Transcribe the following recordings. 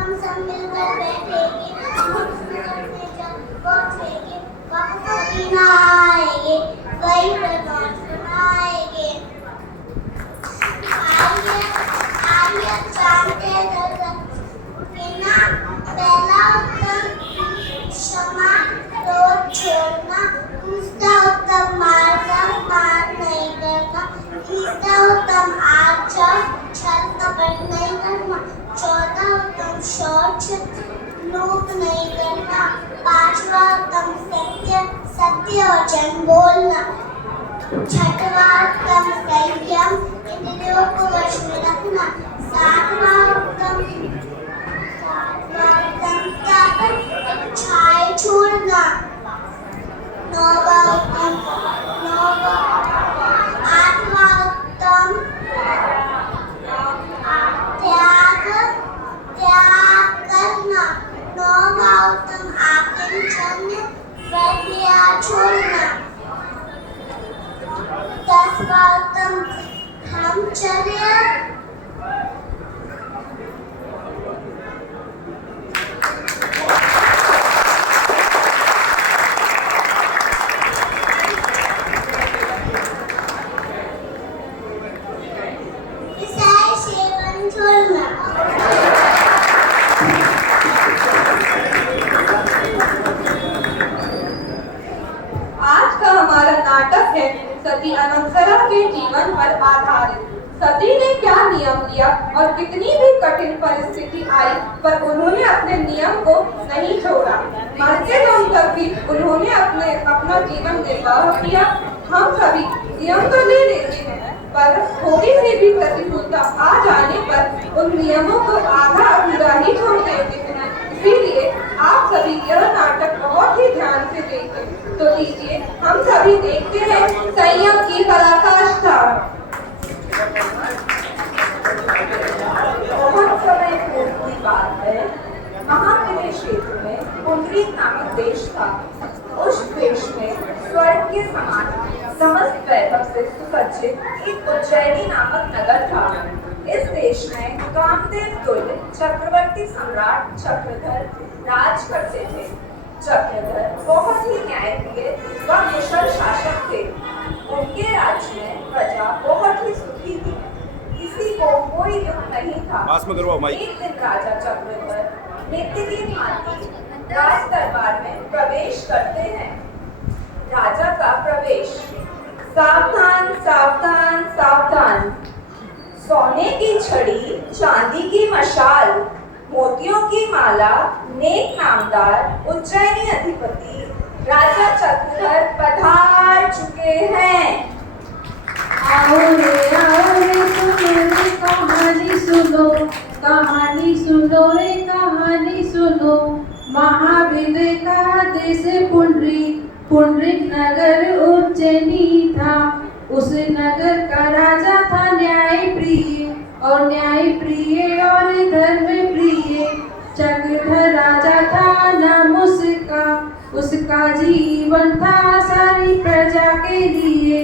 हम सब मिलकर बैठेंगे, वक्त कभी ना आएंगे, वही प्रभात सुनाएंगे। आइए जानते बिना पहला उत्तम क्षमा क्रोध छोड़ना, दूसरा उत्तम मार नहीं करना, तीसरा उत्तम आचरण छल कपट नहीं करना, चौथा उत्तम शौच लोभ नहीं करना, पांचवा उत्तम सत्य वचन बोलना, छठवा उत्तम संयम इंद्रियों को वश में रखना, सातवां उत्तम इच्छाएं छोड़ना, आठवां उत्तम त्याग करना, नौवां उत्तम आकिंचन वैराग्य छोड़ना, 10वां उत्तम ब्रह्मचर्य, विषय सेवन छोड़ना। आज का हमारा नाटक है सती अनंतरा के जीवन पर आधारित। सती ने क्या नियम लिया और कितनी भी कठिन परिस्थिति आई पर उन्होंने अपने नियम को नहीं छोड़ा। मरते दम तक भी उन्होंने अपना जीवन निर्वाह किया। हम सभी नियम तो ले लेते हैं पर थोड़ी सी भी प्रतिकूलता आ जाने पर उन नियमों को आधा अधूरा ही छोड़ देते हैं। इसीलिए आप सभी यह नाटक बहुत ही ध्यान से देखें। तो लीजिए हम सभी देखते हैं संयम की पराकाष्ठा। बहुत समय पूर्व की बात है। महानगरी क्षेत्र में पुंडरीक नामक देश था। उस देश में स्वर्ग के समान समस्त वैभव से सुसज्जित एक उज्जैनी नामक नगर था। इस देश में कामदेव तुल्य चक्रवर्ती सम्राट चक्रधर राज करते थे। चक्रधर बहुत ही न्यायप्रिय व कुशल शासक थे। उनके राज्य में प्रजा बहुत ही सुखी थी। किसी को कोई दुख नहीं था। एक दिन राजा चक्रधर नित्य की भांति राज दरबार में प्रवेश करते हैं। राजा का प्रवेश। सावधान सावधान सावधान। सोने की छड़ी, चांदी की मशाल, मोतियों की माला, नेक नामदार उज्जैनी अधिपति राजा चक्रधर पधार चुके हैं। आओ रे सुनो रे कहानी सुनो, कहानी सुनो रे कहानी सुनो। महावीर का देश पुंडरीक नगर उज्जैनी था। उस नगर का राजा था न्याय प्रिय और धर्म प्रिय। चक्रधर राजा था नाम उसका जीवन था सारी प्रजा के लिए।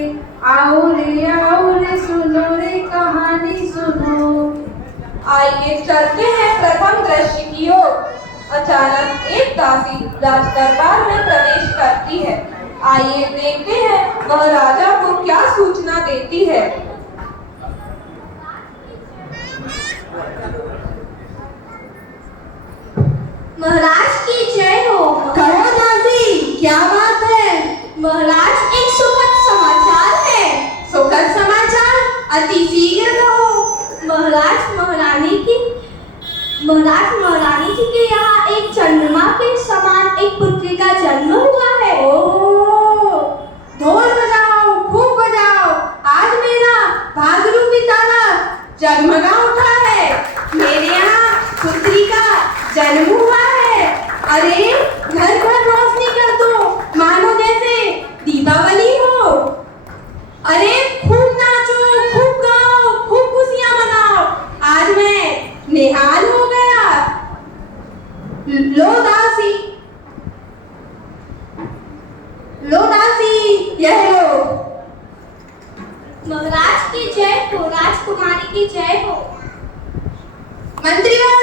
आओ रे सुनो रे कहानी सुनो। आइए चलते हैं प्रथम दृश्य की ओर। अचानक एक दासी राज दरबार में प्रवेश करती है। आइए देखते हैं वह राजा को क्या सूचना देती है। महाराज की जय हो। कहो दासी, क्या बात है? महाराज एक सुखद समाचार है। सुखद समाचार? अति शीघ्र कहो। महाराज महारानी जी के यहाँ एक चंद्रमा के समान एक पुत्री का जन्म हुआ है। ओह, ढोल बजाओ, खूब बजाओ। आज मेरा भागरूपी तारा जगमगा उठा है। मेरे यहाँ पुत्री का जन्म हुआ है। अरे घर घर रोशनी कर दो, मानो जैसे दीपावली हो। अरे खूब नाचो, खूब गाओ, खूब खुशियां मनाओ। आज मैं निहाल हो गया। लो दासी, लो दासी, यह लो। महाराज की जय हो, राजकुमारी की जय हो। मंत्रीवर,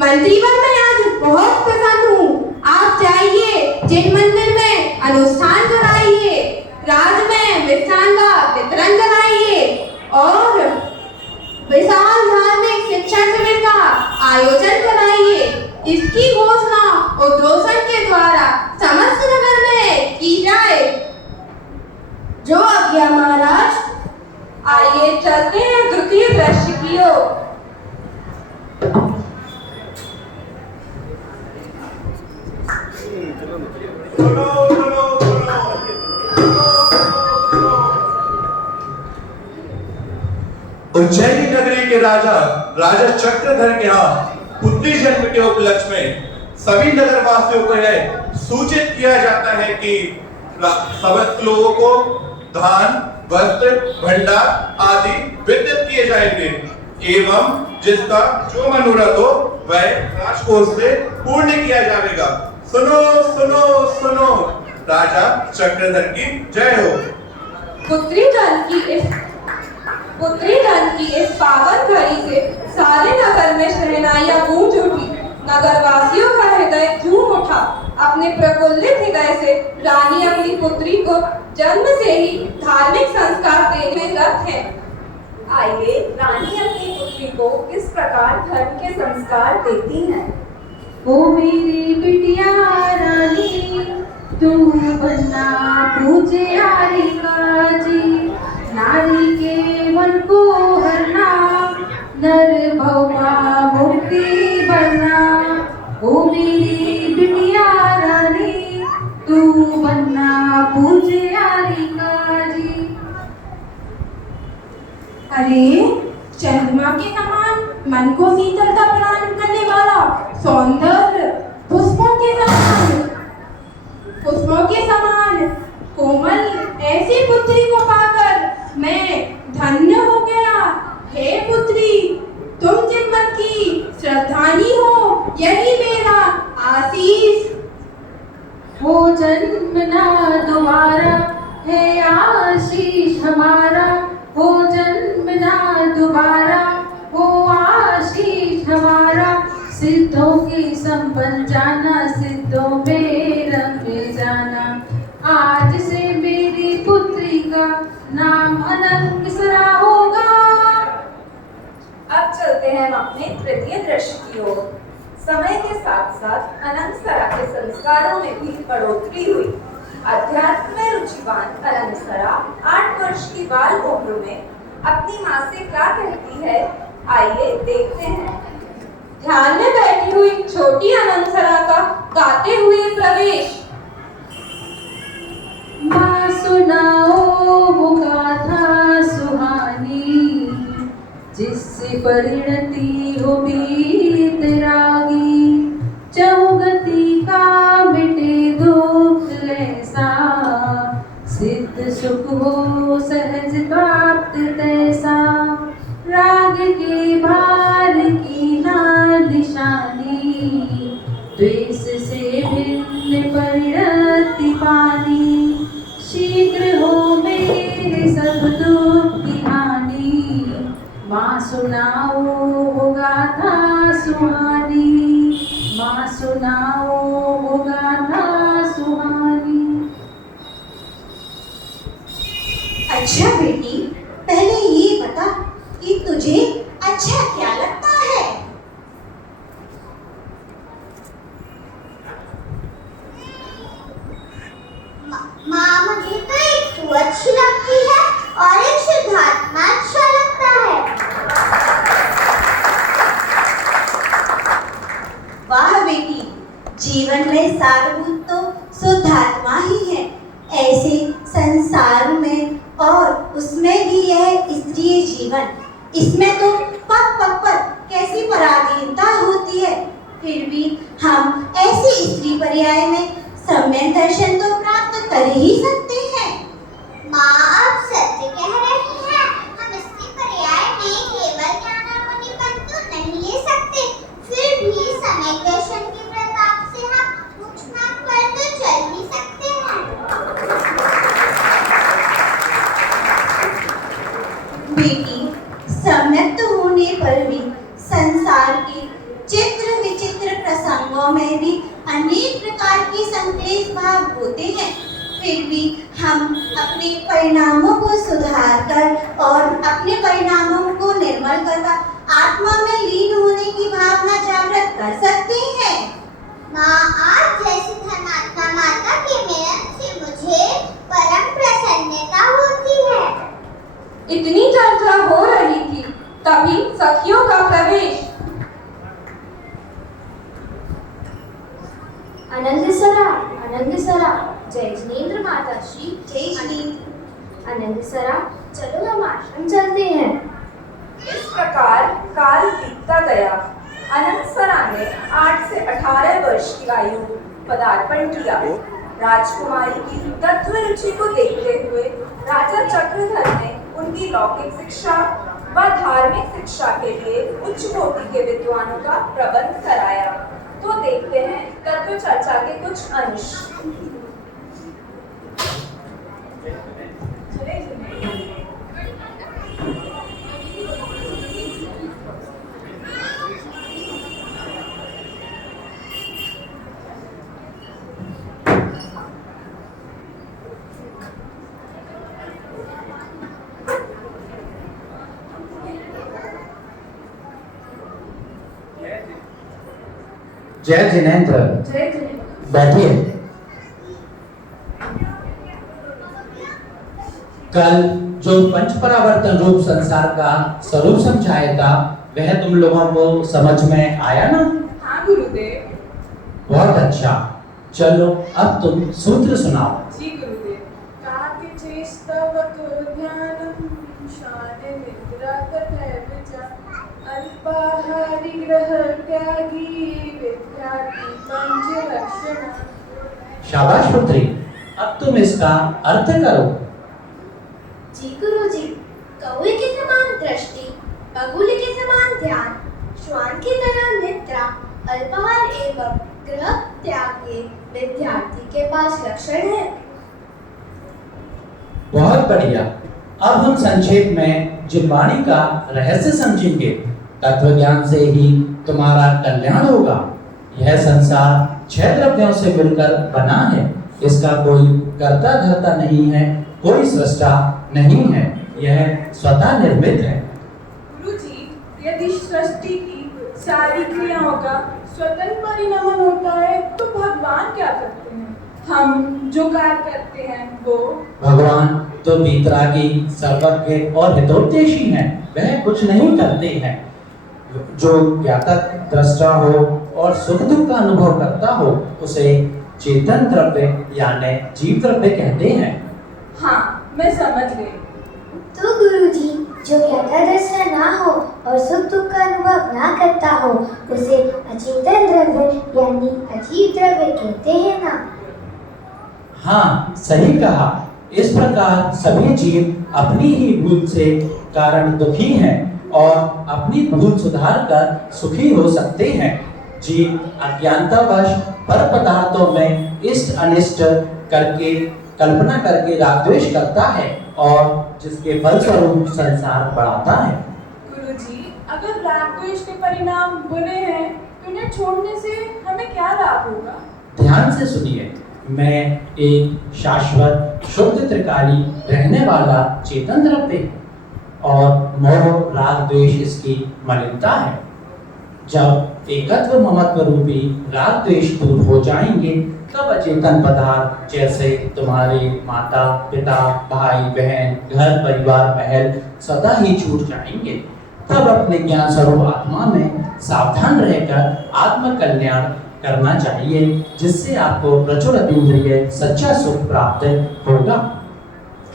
मंत्रीवर मैं आज बहुत प्रसन्न हूँ। आप जाइए जिन मंदिर में अनुष्ठान कराइए, राज में मिष्ठान का वितरण कराइए और विशाल धार्मिक शिक्षण शिविर का आयोजन कराइए। इसकी घोषणा उद्घोषण के द्वारा समस्त नगर में की जाए। जो आज्ञा महाराज। आइए चलते हैं द्वितीय दृश्य की ओर। उज्जैनी नगरी के राजा चक्रधर के यहाँ पुत्री जन्म के उपलक्ष्य में सभी नगर वासियों को यह सूचित किया जाता है कि समस्त लोगों को धान, वस्त्र, भंडार आदि वितरित किए जाएंगे एवं जिसका जो मनोरथ हो वह राजकोष से पूर्ण किया जाएगा। सुनो सुनो सुनो, राजा चक्रधर की जय हो। पुत्री धन की इस पावन घड़ी से सारे नगर में शहनाइयां गूंज उठी। नगरवासियों का हृदय झूम उठा। अपने प्रफुल्लित हृदय से रानी अपनी पुत्री को जन्म से ही धार्मिक संस्कार देने में रत है। आइए रानी अपनी पुत्री को किस प्रकार धर्म के संस्कार देती हैं। ओ मेरी बिटिया रानी, तू बनना पूज्यारी काजी। नारी के मन को हरना, नर भव का मुक्ति बनना। ओ मेरी बिटिया रानी, तू बनना पूज्यारी काजी। अरे चंद्रमा के समान मन को शीतलता प्रदान करने वाला सौंदर्य, पुष्पों के समान कोमल ऐसी पुत्री को पाकर मैं धन्य हो गया। हे पुत्री, तुम जिन मन की श्रद्धानी हो, यही मेरा आशीष। हो जन्म ना दोबारा है आशीष हमारा। हो जन्म ना दोबारा हो आशीष हमारा। सिद्धों के संपन्न जाना, सिद्धों में रंग जाना। आज से मेरी पुत्री का नाम अनंगसरा होगा। अब चलते हैं हम अपने तृतीय दृश्य की ओर। समय के साथ साथ अनंगसरा के संस्कारों में भी बढ़ोतरी हुई। अध्यात्म में रुचिवान अनंगसरा 8 वर्ष की बाल उम्र में अपनी माँ से क्या कहती है, आइए देखते हैं। ध्यान में बैठी हुई छोटी अनंगसरा का गाते हुए प्रवेश। माँ सुनाओ वो गाथा सुहानी, जिससे परिणति हो बीत रागी। चौगति का मिटे दुख ऐसा, सिद्ध सुख हो सहज प्राप्त तैसा। राग के भार की ना निशानी, द्वेष से भिन्न परिणति पानी। शीघ्र हो मेरे सब दुख की हानि, माँ सुनाओ वो गाथा सुहानी। माँ सुनाओ वो गाथा सुहानी। अच्छा बेटी, पहले ये बता कि तुझे अच्छा क्या लगता है। माँ, मुझे तो एक तू अच्छी लगती है और एक सिद्धार्थ अच्छा लगता है। वाह बेटी, जीवन में सारभूत तो शुद्धात्मा ही है। ऐसे संसार में और उसमें भी यह स्त्रीय जीवन इसमें तो पग पग पर कैसी पराधीनता होती है। फिर भी हम ऐसी स्त्री पर्याय में सम्यक दर्शन तो प्राप्त कर ही सकते हैं। माँ आप सत्य कह रही हैं। हम स्त्री पर्याय में केवल ज्ञानावनिपन तो नहीं ले सकते, फिर भी सम्यक दर्शन के प्रताप से हम मोक्ष मार्ग पर तो चल ही सकते हैं। बेटी, सम्यक तो होने पर भी संसार के चित्र विचित्र प्रसंगों में भी अनेक प्रकार के संक्लेश भाव होते हैं। फिर भी हम अपने परिणामों को सुधार कर और अपने परिणामों को निर्मल कर आत्मा में लीन होने की भावना जागृत कर सकते हैं। माँ, आप जैसी धर्मात्मा माता के मिलन से मुझे परम प्रसन्नता होती है। इतनी चर्चा हो रही थी, तभी सखियों का प्रवेश। आनंदसरा, जय जिनेंद्र माता श्री। जय जिनेंद्र। आनंदसरा, चलो हम आश्रम चलते हैं। इस प्रकार काल बीतता गया। अनंतसरा ने 8 से 18 वर्ष की आयु पदार्पण किया। राजकुमारी की तत्व रुचि को देखते हुए राजा चक्रधर ने उनकी लौकिक शिक्षा व धार्मिक शिक्षा के लिए उच्च कोटि के विद्वानों का प्रबंध कराया। तो देखते हैं तत्व चर्चा के कुछ अंश। जय जिनेंद्र, बैठिए। कल जो पंच परावर्तन रूप संसार का स्वरूप समझाया था, वह तुम लोगों को समझ में आया ना? हाँ गुरुदेव। बहुत अच्छा। चलो अब तुम सूत्र सुनाओ। जी गुरुदेव। काके चेष्टवतो ध्यानम शाने निद्रा तथैव च अल्पाहारी ग्रह त्यागी विद्यार्थी पंच लक्षण। शाबाश पुत्री, अब तुम इसका अर्थ करो। जी गुरुजी। कौवे के समान दृष्टि, बगुल के समान ध्यान, श्वान की तरह निद्रा, अल्पाहार एवं ग्रह त्याग के विद्यार्थी के पास लक्षण है। बहुत बढ़िया। अब हम संक्षेप में जिनवाणी का रहस्य समझेंगे। तत्व ज्ञान से ही तुम्हारा कल्याण होगा। यह संसार 6 द्रव्यों से मिलकर बना है। इसका कोई कर्ता धर्ता नहीं है, कोई सृष्टा नहीं है। यह स्वतः निर्मित है। गुरुजी, यदि सृष्टि की सारी क्रियाओं का स्वतंत्र परिणाम होता है तो भगवान क्या करते हैं? हम जो कार्य करते हैं वो। भगवान तो वीतरागी, सर्वज्ञ और हितोपदेशी हैं। वह कुछ नहीं करते हैं। जो ज्ञातक दृष्टा हो और सुख दुख का अनुभव करता हो, उसे चेतन द्रव्य यानी जीव द्रव्य कहते हैं। हाँ, मैं समझ गई। तो गुरुजी, जो ज्ञाता दृष्टा ना हो और सुख दुख का अनुभव ना करता हो, उसे अचेतन द्रव्य यानी अजीव द्रव्य कहते हैं ना? हाँ, सही कहा। इस प्रकार सभी जीव अपनी ही भूल से कारण दुखी हैं और अपनी भूल सुधार कर सुखी हो सकते हैं। जीव अज्ञानतावश पर पदार्थों में इष्ट अनिष्ट करके कल्पना करके राग द्वेष करता है और जिसके फलस्वरूप संसार बढ़ाता है। गुरुजी, अगर राग द्वेष के परिणाम बुरे हैं तो उन्हें छोड़ने से हमें क्या लाभ होगा? ध्यान से सुनिए। मैं एक शाश्वत शुद्ध त्रिकाली रहने वाला चेतन द्रव्य और मोह राग द्वेष इसकी मलिनता है। जब एकत्व ममत्व रूपी राग द्वेष दूर हो जाएंगे, तब अचेतन पदार्थ जैसे तुम्हारे माता पिता भाई बहन घर परिवार महल सदा ही छूट जाएंगे। तब अपने ज्ञान स्वरूप आत्मा में सावधान रहकर आत्म कल्याण करना चाहिए, जिससे आपको प्रचुर अतीन्द्रिय सच्चा सुख प्राप्त होगा।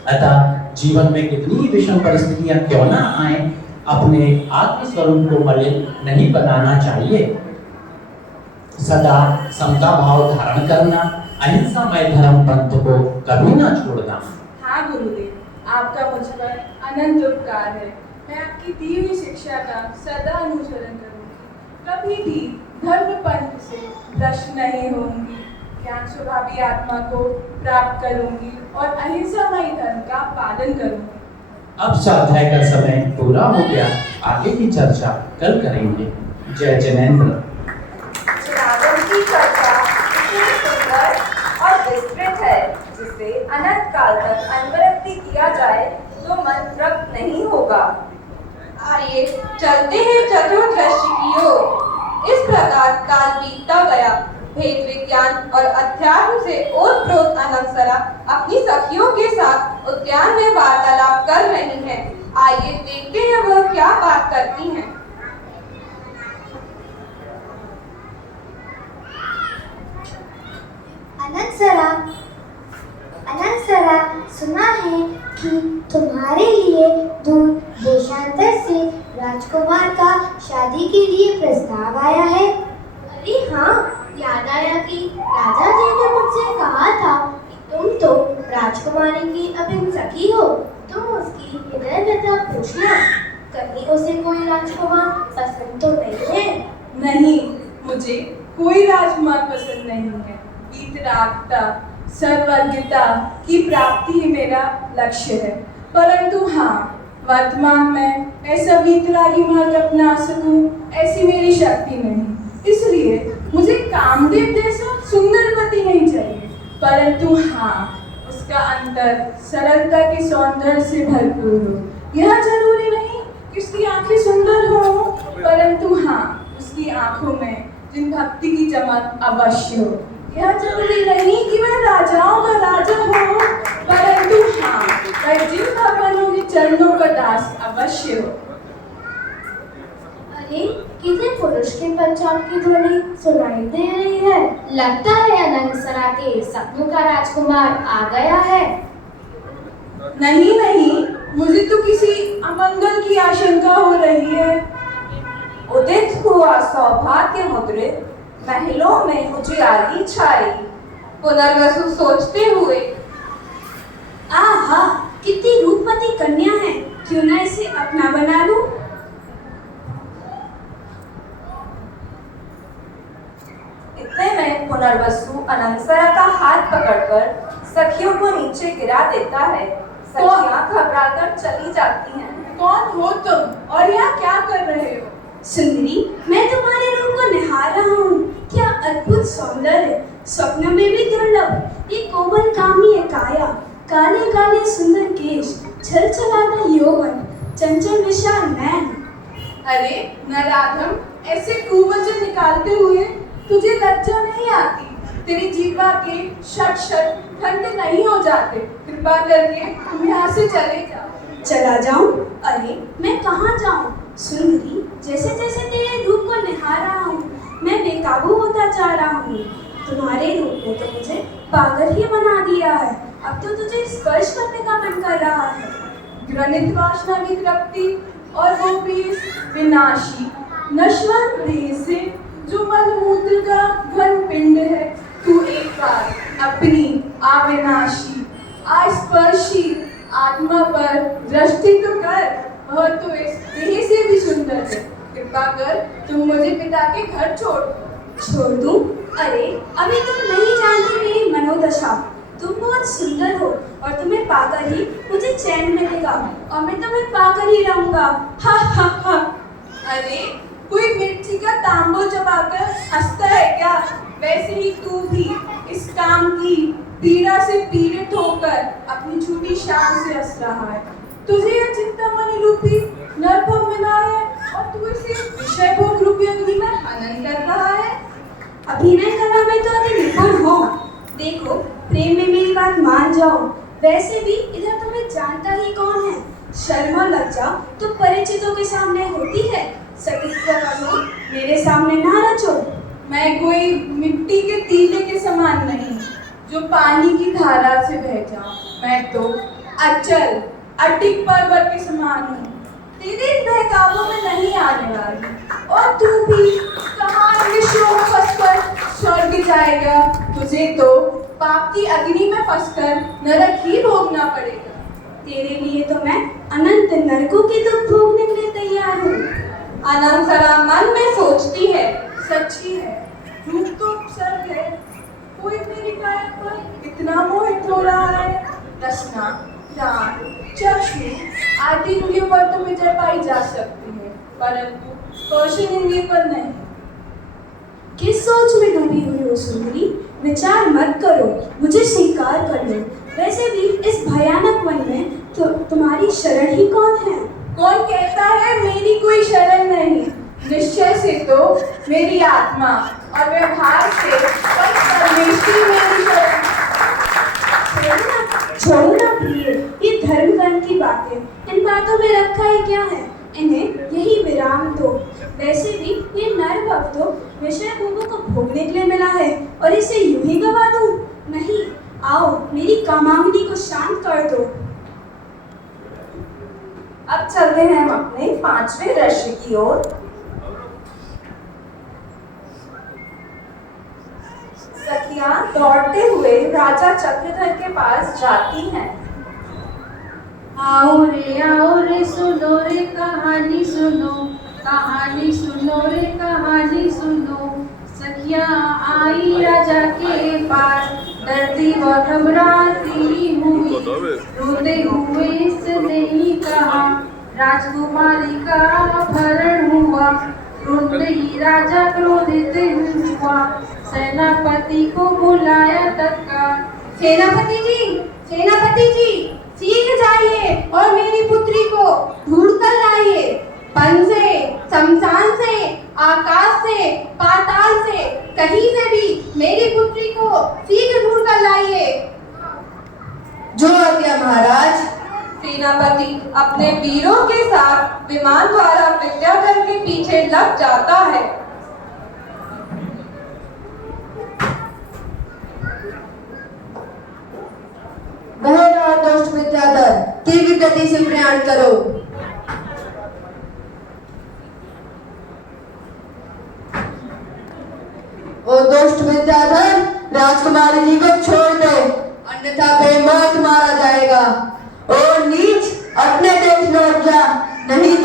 अतः जीवन में कितनी विषम परिस्थितियां क्यों ना आए, अपने आत्मस्वरूप को मलिन नहीं बनाना चाहिए। सदा समता भाव धारण करना, अहिंसामय धर्म पंथ को कभी ना छोड़ना। हाँ गुरुदेव, आपका मुझ पर अनंत उपकार है। मैं आपकी दी हुई शिक्षा का सदा अनुसरण करूंगी, कभी भी धर्म पंथ से भ्रष्ट नहीं होंगी, ज्ञान स्वभावी आत्मा को प्राप्त करूंगी और अहिंसामय धर्म का पालन करूंगी। अब स्वाध्याय का समय पूरा हो गया, आगे की चर्चा कल करेंगे। जय जैनेन्द्र। चिरागों की चर्चा इतनी सुंदर और विस्तृत है जिसे अनंत काल तक अनुवृत्ति किया जाए तो मन तृप्त नहीं होगा। आइए चलते हैं चतुर्दशी की ओर। इस प्रकार काल बीतता गया। भेद विज्ञान और अध्यात्म से ओतप्रोत अनंतसरा अपनी सखियों के साथ उद्यान में वार्तालाप कर रही हैं। आइए देखते हैं वह क्या बात करती हैं। अनंतसरा, सुना है कि तुम्हारे लिए दूर देशांतर से राजकुमार का शादी के लिए प्रस्ताव आया है। अरे हाँ, याद आया कि राजा जी ने मुझसे कहा था कि तुम तो राजकुमारी की अभिन्न सखी हो, तुम उसकी हृदय व्यथा पूछना। कहीं उसे कोई राजकुमार पसंद तो नहीं है? नहीं, मुझे कोई राजकुमार पसंद नहीं है। वीतरागता, सर्वज्ञता की प्राप्ति ही मेरा लक्ष्य है। परंतु हाँ, वर्तमान में ऐसा वीतरागी मार्ग अपना सकूं, ऐसी मेरी शक्ति नहीं। इसलिए मुझे कामदेव जैसा सुंदर पति नहीं चाहिए, परंतु हाँ, उसका अंतर सरलता के सौंदर्य से भरपूर हो। यह जरूरी नहीं कि उसकी आंखें सुंदर हो, परंतु हाँ, उसकी आंखों में जिन भक्ति की चमक अवश्य हो। यह जरूरी नहीं कि वह राजाओं का राजा हो, परंतु हाँ, वह जिन भगवानों के चरणों का दास अवश्य हो। अरे, किसी पुरुष के पंचांग की ध्वनि सुनाई दे रही है। लगता है अनंतसरा के सपनों का राजकुमार आ गया है। नहीं नहीं, मुझे तो किसी अमंगल की आशंका हो रही है। उदित हुआ सौभाग्य मुद्रित, महलों में उजियारी छाई। पुनर्वसु सोचते हुए, आहा, कितनी रूपवती कन्या है, क्यों ना इसे अपना बना लूं? इतने में पुनर्वसु अनंतसरा का हाथ पकड़कर सखियों को नीचे गिरा देता है। सखियां घबराकर चली जाती हैं। कौन हो तुम और यहाँ क्या कर रहे हो? सुंदरी, मैं तुम्हारे रूप को निहार रहा हूँ। क्या अद्भुत सौंदर्य, स्वप्न में भी दुर्लभ। ये कोमल कामी काया, काले काले सुंदर केश, छलछलाता यौवन, चंचल विशाल नैन। अरे नराधम, ऐसे कुवचन निकालते हुए तुझे लज्जा नहीं आती? तेरी जीवा के शट शट खंड नहीं हो जाते? कृपा करके तुम यहाँ से चले जाओ। चला जाऊं? अरे मैं कहाँ जाऊं? सुंदरी, जैसे जैसे तेरे रूप को निहार रहा हूँ, मैं बेकाबू होता जा रहा हूँ। तुम्हारे रूप ने तो मुझे पागल ही बना दिया है। अब तो तुझे स्पर्श करने का मन कर रहा है। घृणित वासना की तृप्ति और वो भी विनाशी नश्वर देह से जो मलमूत्र का घन पिंड है। तू एक बार अपनी अविनाशी अस्पर्शी आत्मा पर दृष्टि तो कर, वह तो इस देह से भी सुंदर है। कृपा कर तुम मुझे पिता के घर छोड़ दूं? अरे अभी तुम नहीं जानती मेरी मनोदशा। तुम बहुत सुंदर हो और तुम्हें पाकर ही मुझे चैन मिलेगा और मैं तुम्हें पाकर ही रहूंगा। हा हा हा। अरे कोई मिर्ची का तांबू चबाकर हंसता है क्या? वैसे ही तू भी इस काम की पीड़ा से पीड़ित होकर अपनी झूठी शान से हंस रहा है। तुझे यह चिंतामणि रूपी नरभोग मिला है और तू इसे विषय भोग रूपी अग्नि में हनन कर रहा है। अभिनय कला में तो अति निपुण हो। देखो, प्रेम में मेरी बात मान जाओ। वैसे भी इधर तुम्हें जानता ही कौन है। शर्म और लज्जा तो परिचितों के सामने होती है। सतीत्व करो, मेरे सामने ना रचो। मैं कोई मिट्टी के तीले के समान नहीं जो पानी की धारा से बह जाऊं। मैं तो अचल अटिक पर्वत के समान हूँ। तेरे बहका कामों में नहीं आने वाली। और तू भी कहाँ विषयों में फंसकर स्वर्ग जाएगा? तुझे तो पाप की अग्नि में फंसकर नरक ही भोगना पड़ेगा। तेरे लिए तो मैं अनंत नरकों के दुख भोगने के लिए तैयार हूँ। अनंतरा मन में सोचती है, सच्ची है, रूप तो स्वर्ग है, कोई मेरी काया पर इतना मोहित हो रहा है। रसना, प्राण, चक्षु आदि इंद्रियों पर तो विजय पाई जा सकती है, परंतु कौशल इंद्रिय पर नहीं। किस सोच में डूबी हुई हो सुंदरी? विचार मत करो, मुझे स्वीकार कर लो। वैसे भी इस भयानक वन में तो तुम्हारी शरण ही कौन है? कौन कहता है मेरी कोई शरण नहीं? निश्चय से तो मेरी आत्मा और व्यवहार से परमेश्वरी मेरी शरण। छोड़ो ना प्रिय, ये धर्म कर्म की बातें, इन बातों में रखा है क्या है? इन्हें यही विराम दो। वैसे भी ये नर भक्त तो विषय भोगों को भोगने के लिए मिला है और इसे यूं ही गवा दूं? नहीं, आओ मेरी कामाग्नि को शांत कर दो। अब चलते हैं हम अपने 5वें दृश्य की ओर। सखियां दौड़ते हुए राजा चक्रधर के पास जाती हैं। आओ रे सुनो रे कहानी सुनो, कहानी सुनो रे कहानी सुनो। सखियां आई राजा के पास, डरती व घबराती हुई, रोते हुए इसने ही कहा, राजकुमारी का अपहरण हुआ। रोते ही राजा क्रोधित हुआ, सेनापति को बुलाया तत्काल। सेनापति जी, शीघ्र जाइए और मेरी पुत्री को ढूंढ कर लाइए। वन से, शमशान से, आकाश से, पाताल से, कहीं से भी मेरी पुत्री को शीघ्र ढूंढ कर लाइए। जो आज्ञा महाराज। सेनापति अपने वीरों के साथ विमान द्वारा विद्याधर के पीछे लग जाता है। वह दुष्ट विद्याधर, तीव्र गति से प्रयाण करो। ओ दुष्ट विद्याधर, राजकुमारी जी को छोड़ दो, अन्यथा बेमौत मारा जाएगा। ओ नीच, अपने देश लौट जा, नहीं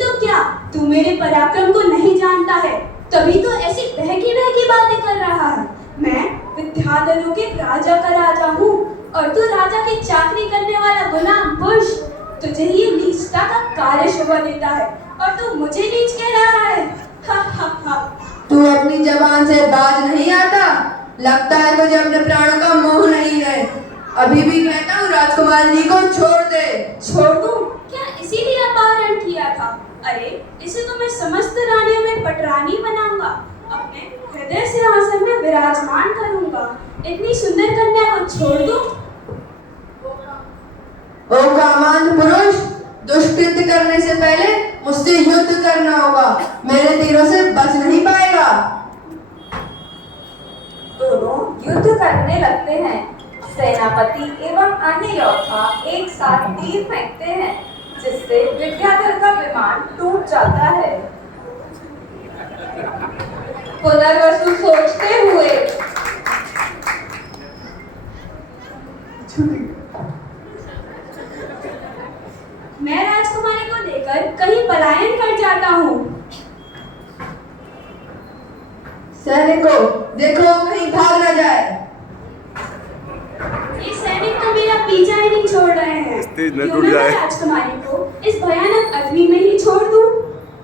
तो क्या? तू मेरे पराक्रम को नहीं जानता है, तभी तो ऐसी बहकी बहकी बातें कर रहा है। मैं विद्याधरों के राजा का राजा हूँ और तू राजा की चाकरी करने वाला गुलाम पुरुष। तुझे ये नीचता का कार्य शोभा देता है और तू मुझे नीच कह रहा है। हा हा हा। तू अपनी जबान से बाज नहीं आता? लगता है तुझे अपने प्राणों का मोह नहीं है। अभी भी कहता हूँ राजकुमारी जी को छोड़ दे। छोड़ दूं? क्या इसीलिए अपहरण किया था? अरे इसे तो मैं समस्त रानियों में पटरानी बनाऊंगा, अपने हृदय सिंहासन में विराजमान करूंगा। इतनी सुंदर कन्या को छोड़ दूं? ओ कामांध पुरुष, दुष्कृत्य करने से पहले मुझसे युद्ध करना होगा, मेरे तीरों से बच नहीं पाएगा। दोनों युद्ध करने लगते हैं। सेनापति एवं अन्य योद्धा एक साथ तीर फेंकते हैं, जिससे विद्याधर का विमान टूट जाता है। पुनर्वसु सोचते हुए, मैं राजकुमारी को लेकर कहीं पलायन कर जाता हूँ। सैनिकों, देखो कहीं भाग न जाए। ये सैनिक तो मेरा पीछा ही नहीं छोड़ रहे हैं। क्यों ना मैं राजकुमारी को इस भयानक अग्नि में ही छोड़ दूं?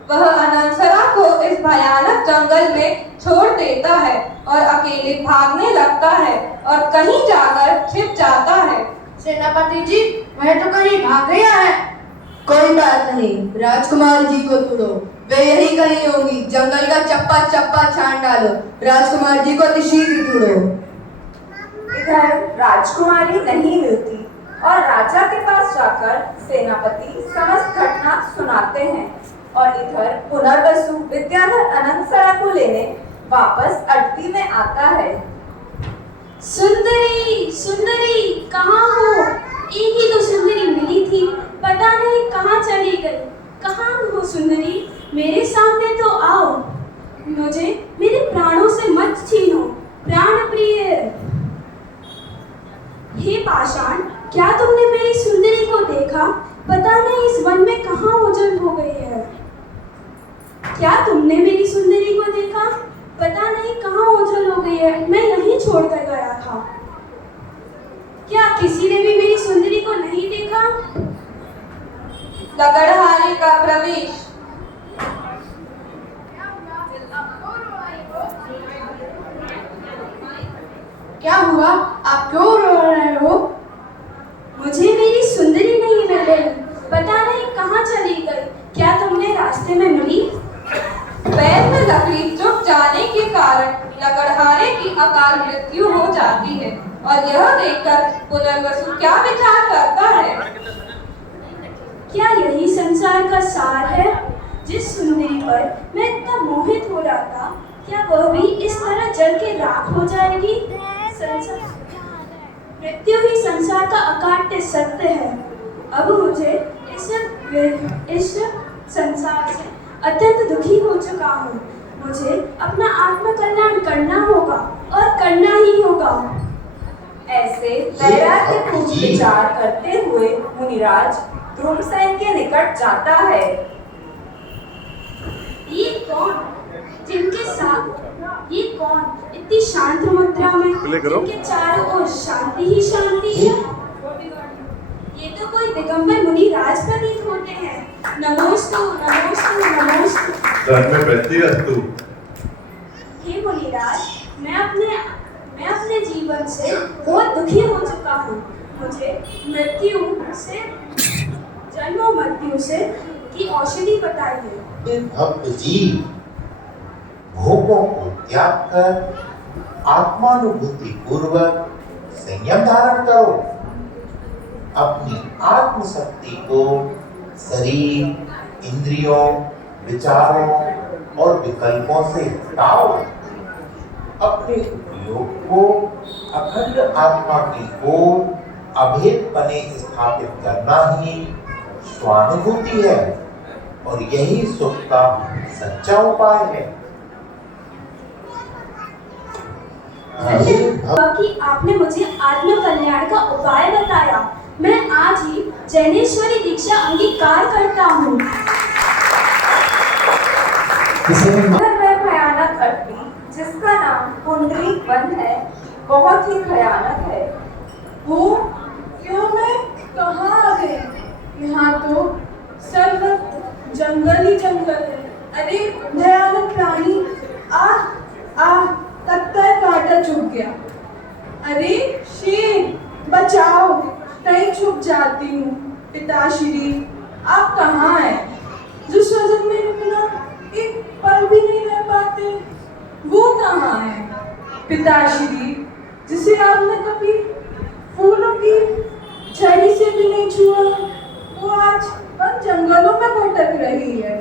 वह अनंतरा को इस भयानक जंगल में छोड़ देता है और अकेले भागने लगता है और कहीं जाकर छिप जाता है। सेनापति जी, वह तो कहीं भाग गया है। कोई बात नहीं, राजकुमारी जी को ढूंढो, वे यही कहीं होंगी। जंगल का चप्पा चप्पा छान डालो, राजकुमारी जी को शीघ्र ढूंढो। इधर राजकुमारी नहीं मिलती और राजा के पास जाकर सेनापति समस्त घटना सुनाते हैं और इधर पुनर्वसु विद्याधर अनंतसरा को लेने वापस अटवी में आता है। सुंदरी, सुंदरी, कहाँ हो? एक ही तो सुंदरी मिली थी, पता नहीं कहाँ चली गई, कहाँ सुंदरी, मेरे सामने तो आओ। मुझे मेरे प्राणों से मत छीनो, प्राण प्रिय। हे पाषाण, क्या तुमने मेरी सुंदरी को देखा? पता नहीं इस वन में कहाँ ओझल हो गई है। क्या तुमने मेरी सुंदरी को देखा? पता नहीं कहाँ ओझल हो गई है, मैं यहीं छोड़कर गया था। क्या किसी ने भी मेरी सुंदरी को नहीं देखा? लगड़हारे का प्रवेश। क्या हुआ? आप क्यों रो रहे हो? मुझे मेरी सुंदरी नहीं मिल रही, पता नहीं कहाँ चली गई। क्या तुमने रास्ते में मिली? पैर में लकड़ी चुभ जाने के कारण लगड़हारे की अकाल मृत्यु हो जाती है और यह देखकर पुनर्वसु क्या विचार करता है? क्या यही संसार का सार है? जिस सुंदरी पर मैं इतना मोहित हो रहा था, क्या वह भी इस तरह जल के राख हो जाएगी? मृत्यु ही संसार का अकाट्य सत्य है। अब मुझे इस संसार से अत्यंत दुखी हो चुका हूँ। मुझे अपना आत्मकल्याण करना होगा और करना ही होगा। ऐसे वैराग्यपूर्ण विचार करते हुए मुनिराज ध्रुमसेन के निकट जाता है। ये कौन इतनी शांत मुद्रा में, जिनके चारों ओर शांति ही शांति है? ये तो कोई दिगंबर मुनि राज प्रतीत होते हैं। नमोस्तु नमोस्तु नमोस्तु। धर्म प्रतिरस्तु। हे मुनिराज, मैं अपने जीवन से बहुत दुखी हो चुका हूँ। मुझे जन्म मृत्यु से की औषधि बताइए। भक्त जी, भोगों को त्याग कर आत्मानुभूति पूर्वक संयम धारण करो। अपनी आत्मशक्ति को शरीर, इंद्रियों, विचारों और विकल्पों से हटाओ। अपने उपयोग को अखंड आत्मा की ओर अभेदपने स्थापित करना ही स्वानुभूति है और यही सुख का सच्चा उपाय है। कि आपने मुझे आत्म कल्याण का उपाय बताया। मैं आज ही जैनेश्वरी दीक्षा अंगीकार करता हूँ। वह भयानक अग्नि जिसका नाम पुंडरीक वन है, बहुत ही भयानक है। वो क्यों मैं कहाँ आ गई? यहाँ तो सर्वत्र जंगल ही जंगल है। अरे भयानक प्राणी, तब तक कांटा चुभ गया। अरे शेर, बचाओ, कहीं छुप जाती हूँ। पिताश्री, आप कहाँ हैं? जिस वजह में बिना एक पल भी नहीं रह पाते, वो कहाँ है? पिताश्री, जिसे आपने कभी फूलों की छड़ी से भी नहीं छुआ, वो आज उन जंगलों में भटक रही है।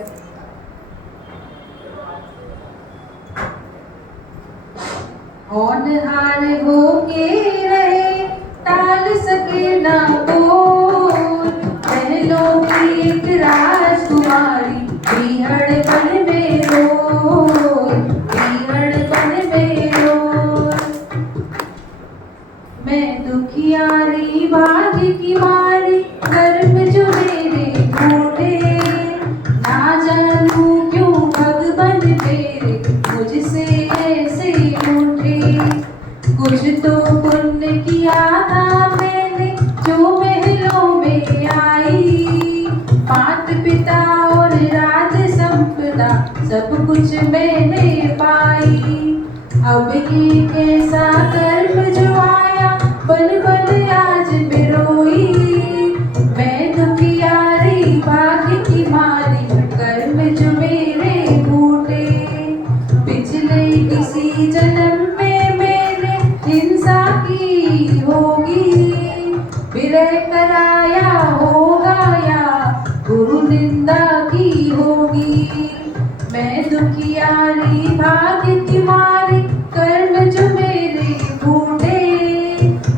होनहार होके रहे, टाल सके ना कोई। महलों की एक राजकुमारी, बिहड़ बन में रोए, बिहड़ बन में रोए। मैं दुखियारी भाग्य की मारी, गर्भ जो मेरे फूटे। ना जानू क्यों भगवान तेरे मुझसे ऐसे रूठे। कुछ तो पुण्य किया था मैंने, जो महलों में आई। मात पिता और राज संपदा सब कुछ मैंने पाई। अब ये कैसा कर्म जो आया, बन बन आज बिरोई। मैं दुखियारी भाग्य की मारी, कर्म जो मेरे फूटे। पिछले किसी जन्म में मैंने हिंसा की होगी। विरह कराया होगा या गुरु निंदा की होगी। मैं दुखियारी भाग्य की मारी, कर्म जो मेरे फूटे।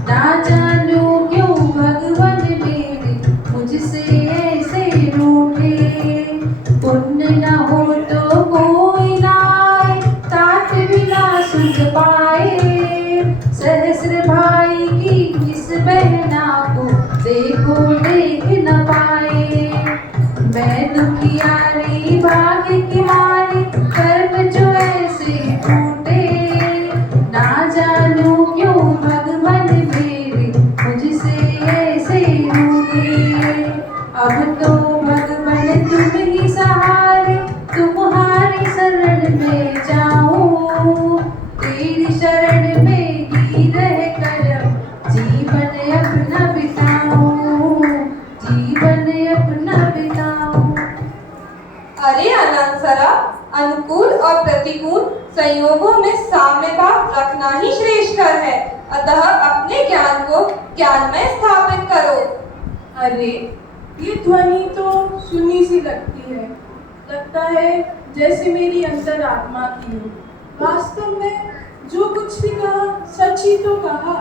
ना जानू क्यों भगवान मेरे मुझसे ऐसे रूठे। मैं दुखियारी भाग्य की मारी, कर्म जो ऐसे टूटे, ना जानू क्यों भगवान मेरे मुझसे ऐसे रूठे। अब तो भगवान तुम ही सहारे, तुम्हारी शरण में जाऊं, तेरी शरण में ही रह कर जीवन अपना बिताऊं, जीवन अपना बिताऊं। अरे अनंतसरा, अनुकूल और प्रतिकूल संयोगों में साम्य भाव रखना ही श्रेष्ठतर है, अतः अपने ज्ञान को ज्ञान में स्थापित करो। अरे ये ध्वनि तो सुनी सी लगती है, लगता है जैसे मेरी अंतरात्मा की हो। वास्तव में जो कुछ भी कहा सच ही तो कहा।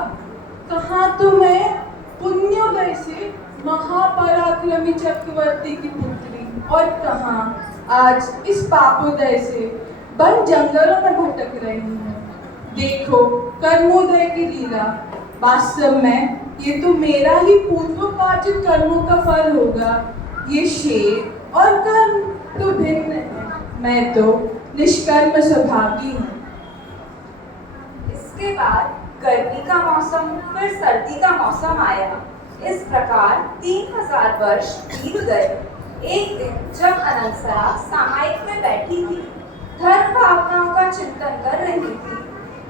कहाँ तो मैं पुण्योदय से महापराक्रमी चक्रवर्ती की पुत्री, और कहाँ आज इस पापोदय से वन जंगलों में भटक रही हूँ। देखो कर्मोदय की लीला, वास्तव में ये तो मेरा ही पूर्वोपार्जित कर्मों का फल होगा। ये शेर और कर्म तो भिन्न है, मैं तो निष्कर्म स्वभावी हूँ। इसके बाद गर्मी का मौसम, फिर सर्दी का मौसम आया। इस प्रकार 3000 वर्ष बीत गए। एक दिन जब अनंतसरा सामायिक में बैठी थी, धर्म भावनाओं का चिंतन कर रही थी,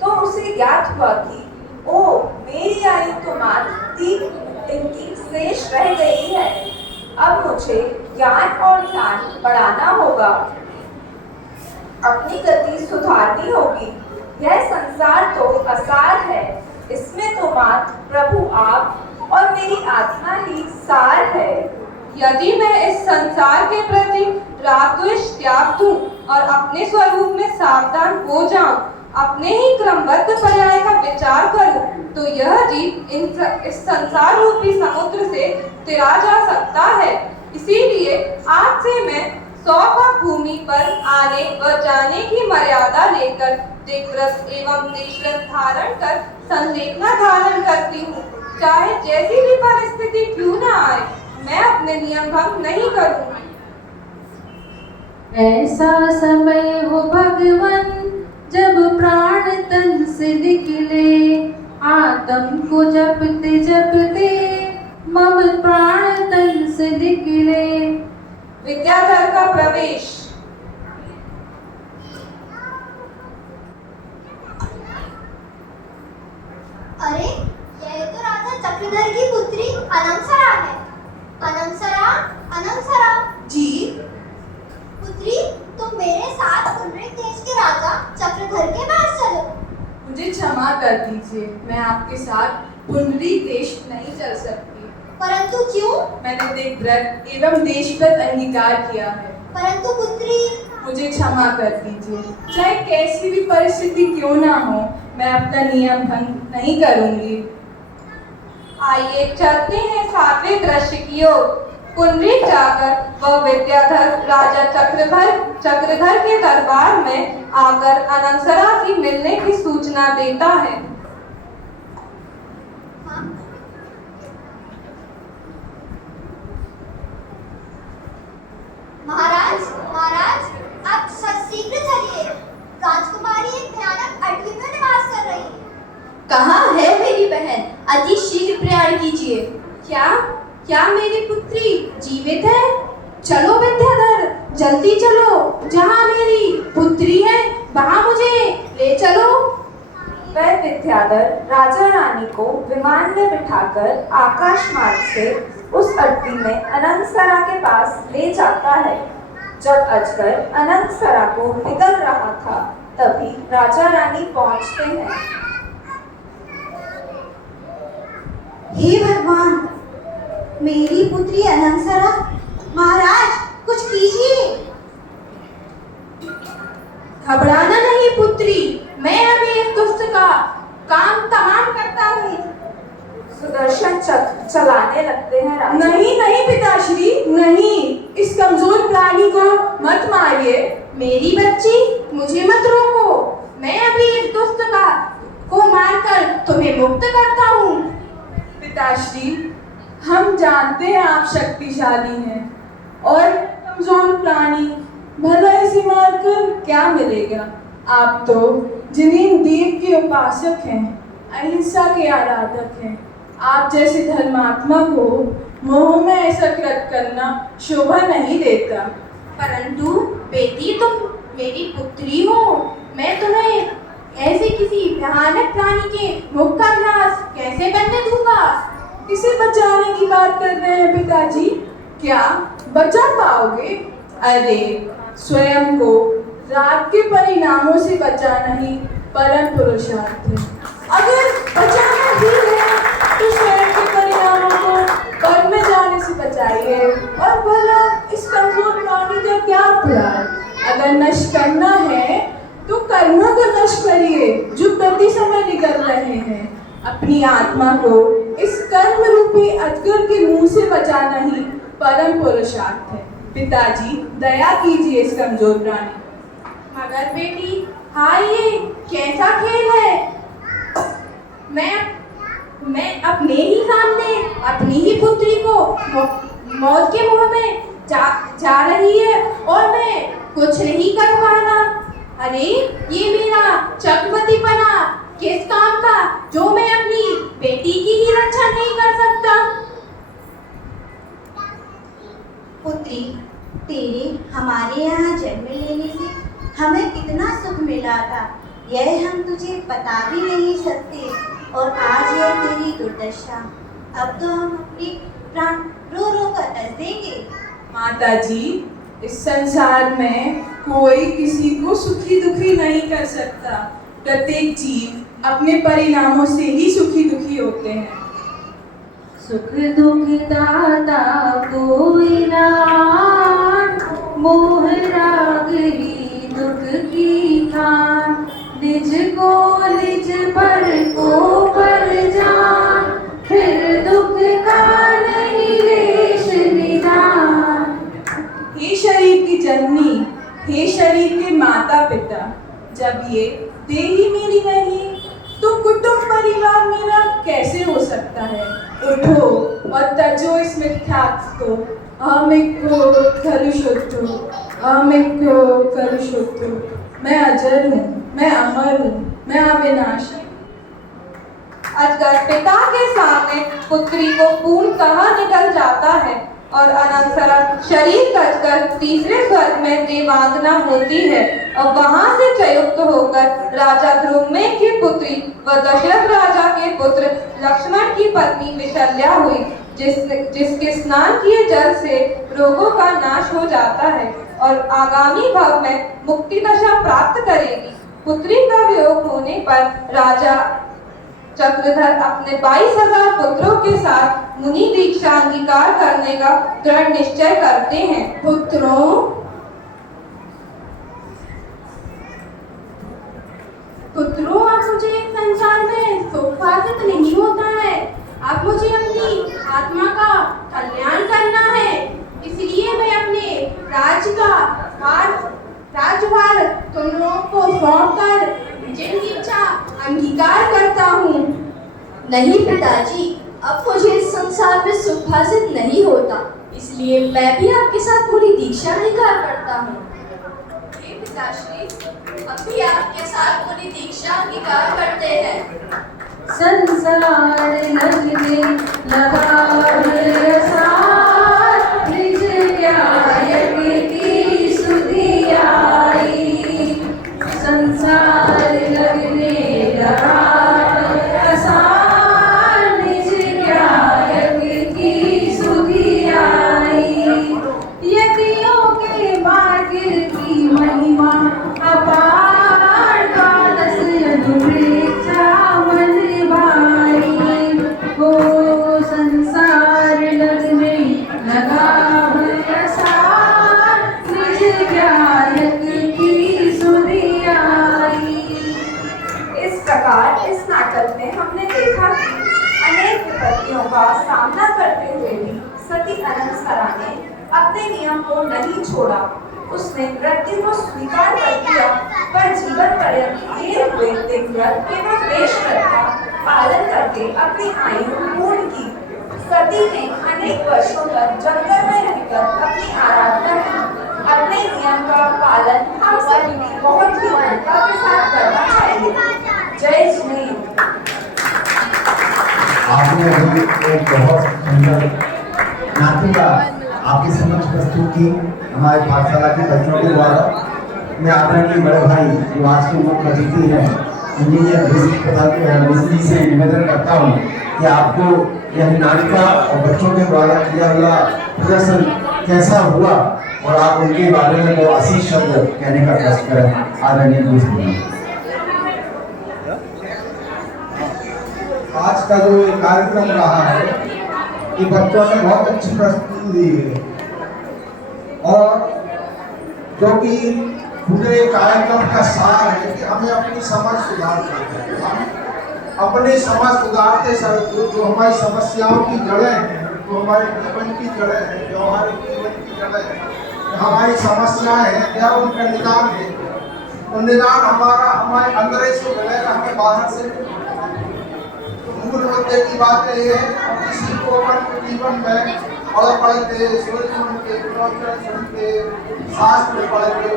तो उसे ज्ञात हुआ कि ओ, मेरी आयु तो मात्र 3 दिन की शेष रह गई है। अब मुझे ज्ञान और ध्यान बढ़ाना होगा, अपनी गति सुधारनी होगी। यह संसार तो असार है, इसमें तो मात्र प्रभु आप और मेरी आत्मा ही सार है। यदि मैं इस संसार के प्रति राग द्वेष त्याग दूं और अपने स्वरूप में सावधान हो जाऊं, अपने ही क्रमबद्ध पर्याय का विचार करूं, तो यह जीव इस संसार रूपी समुद्र से तिरा जा सकता है। इसीलिए आज से मैं 100 का भूमि पर आने व जाने की मर्यादा लेकर दिग्व्रत एवं देशव्रत धारण कर संलेखना धारण करती हूँ। चाहे जैसी भी परिस्थिति क्यों न आए, मैं अपने नियम भंग नहीं करूँगी। ऐसा समय हो भगवन, जब प्राण तन से निकले, आत्म को जपते जपते मम प्राण तन से निकले। विद्याधर का प्रवेश। अरे यह तो राजा चक्रधर की पुत्री अनंतसरा है। अनंतसरा, अनंतसरा जी पुत्री, तुम मेरे साथ पुंडरीक देश के राजा चक्रधर के पास चलो। मुझे क्षमा कर दीजिए, मैं आपके साथ पुंडरीक देश नहीं चल सकती। परंतु क्यों? मैंने दिग्व्रत एवं देशव्रत अंगीकार किया है। परंतु पुत्री, मुझे क्षमा कर दीजिए, चाहे कैसी भी परिस्थिति क्यों ना हो, मैं अपना नियम भंग नहीं करूंगी। आइए चलते हैं 7वें दृश्य की ओर। पुंडरीक जाकर वह विद्याधर राजा चक्रधर के दरबार में आकर अनंतसरा की मिलने की सूचना देता है। महाराज, महाराज, आप शीघ्र चलिए। राजकुमारी एक भयानक अटवी में निवास कर रही है। कहाँ है मेरी बहन? अति शीघ्र प्रयाण कीजिए। क्या मेरी पुत्री जीवित है? चलो विद्याधर, जल्दी चलो, जहाँ मेरी पुत्री है वहाँ मुझे ले चलो। वह विद्याधर राजा रानी को विमान में बिठाकर आकाश मार्ग से उस अटवी में अनंतसरा के पास ले जाता है। जब अजगर अनंतसरा को निगल रहा था, तभी राजा रानी पहुंचते हैं। हे भगवान, मेरी पुत्री अनंतसरा, महाराज कुछ कीजिए। घबराना नहीं पुत्री, मैं अभी एक दुष्ट का काम तमाम करता हूँ। सुदर्शन चक्र चलाने लगते हैं राजा। नहीं नहीं पिताश्री, नहीं, इस कमजोर प्राणी को मत मारिए। मेरी बच्ची, मुझे मत रोको, मैं अभी एक दुष्ट को मारकर तुम्हें मुक्त करता हूँ। पिताश्री, हम जानते हैं आप शक्तिशाली हैं और कमजोर प्राणी, भला इसे मारकर क्या मिलेगा? आप तो जिनीन देव के उपासक हैं, अहिंसा के आराधक हैं। आप जैसे धर्मात्मा को मोह में ऐसा कृत करना शोभा नहीं देता। परंतु बेटी, तुम मेरी पुत्री हो, मैं तुम्हें ऐसे किसी भयानक प्राणी के मुख का ग्रास कैसे बनने दूंगा? इसे बचाने की बात कर रहे हैं पिताजी, क्या बचा पाओगे? अरे स्वयं को रात के परिणामों से बचाना ही परम पुरुषार्थ है। अगर बचाना ही है तो स्वयं के परिणामों को पर में जाने से बचाइए। और भला इस कमजोर प्राणी का क्या अपराध? अगर नष्ट करना है तो कर्मों को नष्ट करिए जो प्रति समय निकल रहे हैं। अपनी आत्मा को इस कर्म रूपी अजगर के मुंह से बचाना ही परम पुरुषार्थ है। पिताजी दया कीजिए इस कमजोर प्राणी। मगर बेटी, हाँ, ये कैसा खेल है? मैं अपने ही सामने अपनी ही पुत्री को मौत के मुंह में जा रही है और मैं कुछ नहीं कर पाना। अरे ये मेरा चक्रवर्तीपना किस काम का, जो मैं अपनी बेटी की ही रक्षा नहीं कर सकता? पुत्री, तेरे हमारे यहाँ जन्म लेने से हमें कितना सुख मिला था, यह हम तुझे बता भी नहीं सकते। और आज यह तेरी दुर्दशा। अब तो हम अपने प्राण रो रो कर तज देंगे। माता जी, इस संसार में कोई किसी को सुखी दुखी नहीं कर सकता। प्रत्येक जीव अपने परिणामों से ही सुखी दुखी होते हैं। सुख दुख दाता कोई ना, मोह राग ही दुख की खान। निज को निज पर को पर जान, फिर दुख का नहीं लेश निदान। हे शरीर की जननी, हे शरीर के माता पिता, जब ये देही मेरी नहीं तो कुटुंब परिवार मेरा कैसे हो सकता है? उठो और तजो इस मिथ्यात्व को। अहमिको कलुषुद्धो, अहमिको कलुषुद्धो। मैं अजर हूँ, मैं अमर हूँ, मैं अविनाशी। अजगर पिता के सामने पुत्री को पूर्णतः निकल जाता है और अनंतरा शरीर कसकर तीसरे स्वर्ग में देवांगना होती है और वहां से चयुक्त होकर राजा ध्रुवमेघ की पुत्री व दशरथ राजा के पुत्र लक्ष्मण की पत्नी विशल्या हुई, जिसके स्नान किए जल से रोगों का नाश हो जाता है और आगामी भव में मुक्ति दशा प्राप्त करेगी। पुत्री का वियोग होने पर राजा चक्रधर अपने 22,000 पुत्रों के साथ मुनि दीक्षा अंगीकार करने का दृढ़ निश्चय करते हैं। पुत्रों, आप मुझे संसार में सुख नहीं होता है। आप मुझे अपनी आत्मा का कल्याण करना है, इसलिए मैं अपने राज्य का राज्यभार तुम लोगों को सौंप कर जिन दीक्षा अंगीकार करता हूँ। नहीं पिताजी, अब मुझे इस संसार में सुख हासिल नहीं होता, इसलिए मैं भी आपके साथ पूरी दीक्षा अंगीकार करता हूँ। हे पिताश्री, हम भी आपके साथ पूरी दीक्षा अंगीकार करते हैं। संसार लगने लगा है साथ, निज न्याय की सुधि आई। संसार लगने लगा है साथ, निज न्याय की सुधि आई। यतियों के मार्ग की महिमा अपार, द्वादश अनुवृक्षा मन भाई। वो संसार लगने लगा है साथ, निज गायक की सुधि आई। इस प्रकार इस नाटक में हमने देखा कि अनेक विपत्तियों का सामना करते हुए भी सती अनंतसरा ने अपने नियम को नहीं छोड़ा। उसने मृत्यु को स्वीकार कर दिया, पर जीवन पर्यंत घेर हुए तिव्रत एवं वेश्व्रत का पालन करके अपनी आयु पूर्ण की। सती ने अनेक वर्षों तक जंगल में रहकर अपनी आराधना की एक बहुत सुंदर नाटिका आपके समक्ष प्रस्तुत की हमारे पाठशाला के बच्चों के द्वारा। मैं आदरणीय बड़े भाई जो आज के मुख्य अतिथि हैं इंजीनियर मिश्री से निवेदन करता हूँ कि आपको यह नाटिका और बच्चों के द्वारा किया हुआ प्रदर्शन कैसा हुआ और आप उनके बारे में वो आशीष शब्द कहने का प्रयास करें। आदरणीय मिश्री, आज का जो ये कार्यक्रम रहा है कि बच्चों ने बहुत अच्छी प्रस्तुति दी है और जो कि पूरे कार्यक्रम का सार है कि हमें अपनी समझ सुधार करनी है। हम अपनी समझ सुधारते समय जो हमारी समस्याओं की जड़ें हैं, जो हमारे जीवन की जड़ें हैं, जो हमारे जीवन की जड़ें हैं, हमारी समस्याएं हैं, क्या उनका निदान है। तो निदान हमारे अंदर से मिलेगा, हमें बाहर से। मूल मुद्दे की बात यह है किसी को अपन जीवन में पढ़ते सुन के प्रवचन सुन के शास्त्र पढ़ के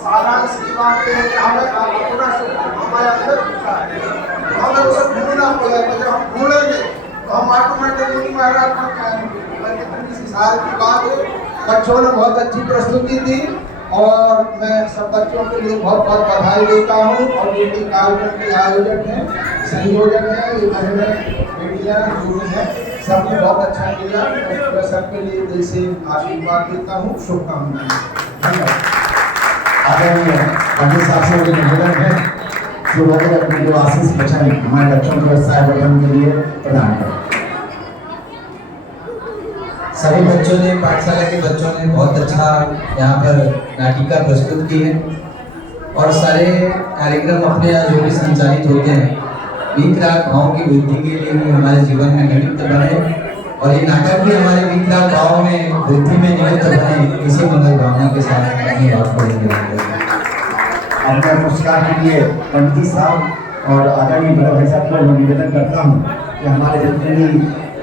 सारांश की बात है कि हमें अपना हमारे अंदर घुसा है, हमें उसे ढूंढना पड़ेगा। जब हम ढूंढेंगे तो हम ऑटोमेटिकली महारात्मक जाएंगे। इतनी सी सारी की बात है। बच्चों ने बहुत अच्छी प्रस्तुति दी और मैं सब बच्चों के लिए बहुत बहुत बधाई देता हूँ। और जो भी कार्यक्रम के आयोजक हैं, संयोजक हैं, ये बहनें बेटियाँ जो हैं, सबने बहुत अच्छा किया। मैं सबके लिए दिल से आशीर्वाद देता हूँ, शुभकामनाएं। धन्यवाद। आदरणीय पंडित साहब से मुझे निवेदन है कि वो अपने जो आशीष वचन हमारे बच्चों के व्यवसाय वर्धन के लिए प्रदान करें। सभी बच्चों ने, पाठशाला के बच्चों ने बहुत अच्छा यहाँ पर नाटिका प्रस्तुत की है और सारे कार्यक्रम अपने यहाँ जो भी संचालित होते हैं वीतराग भावों की वृद्धि के लिए भी हमारे जीवन में निमित्त बने और ये नाटक भी हमारे वीतराग भाव में वृद्धि में निमित्त बने। इसी मंगल भावना के साथ अपनी बात करेंगे। अपने पुरस्कार के लिए पंडित साहब और आदरणीय बड़े भाई साहब को निवेदन करता हूँ कि हमारे जितने भी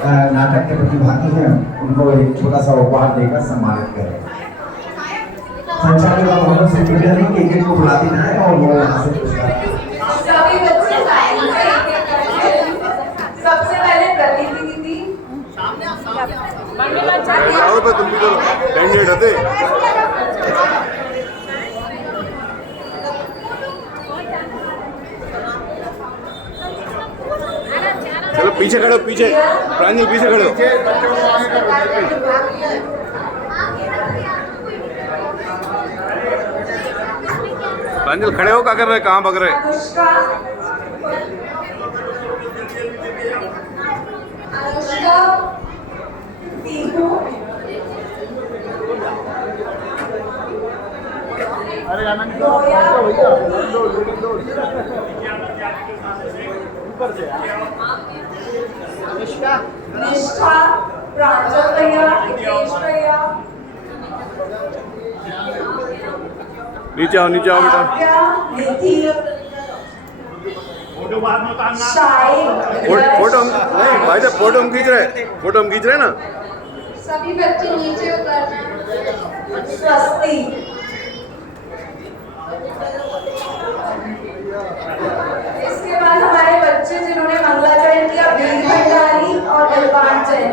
नाटक के प्रतिभागी हैं उनको एक छोटा सा उपहार देकर सम्मानित करें। संचालक महोदय से निवेदन है कि एक को बुला देना है और वो यहाँ से पुरस्कार। सभी बच्चे लाइन से सबसे पहले प्रतीति दीदी आओ पे तुम भी तो कैंडिडेट हते। चलो पीछे खड़े हो, पीछे प्रांजल पीछे खड़े हो। प्रांजल खड़े हो, क्या कर रहे, कहाँ भाग रहे? अनुष्का पीहू निष्ठा, प्रांजल भैया, हितेश भैया, नीचे आओ बेटा। निधि, फोटो नहीं भाई साहब, फोटो हम खींच रहे ना। सभी बच्चे नीचे उतरना। स्वस्ति, इसके बाद हमारे बच्चे जिन्होंने मंगलाचरण किया, बीज भंडारी और बलवान जैन।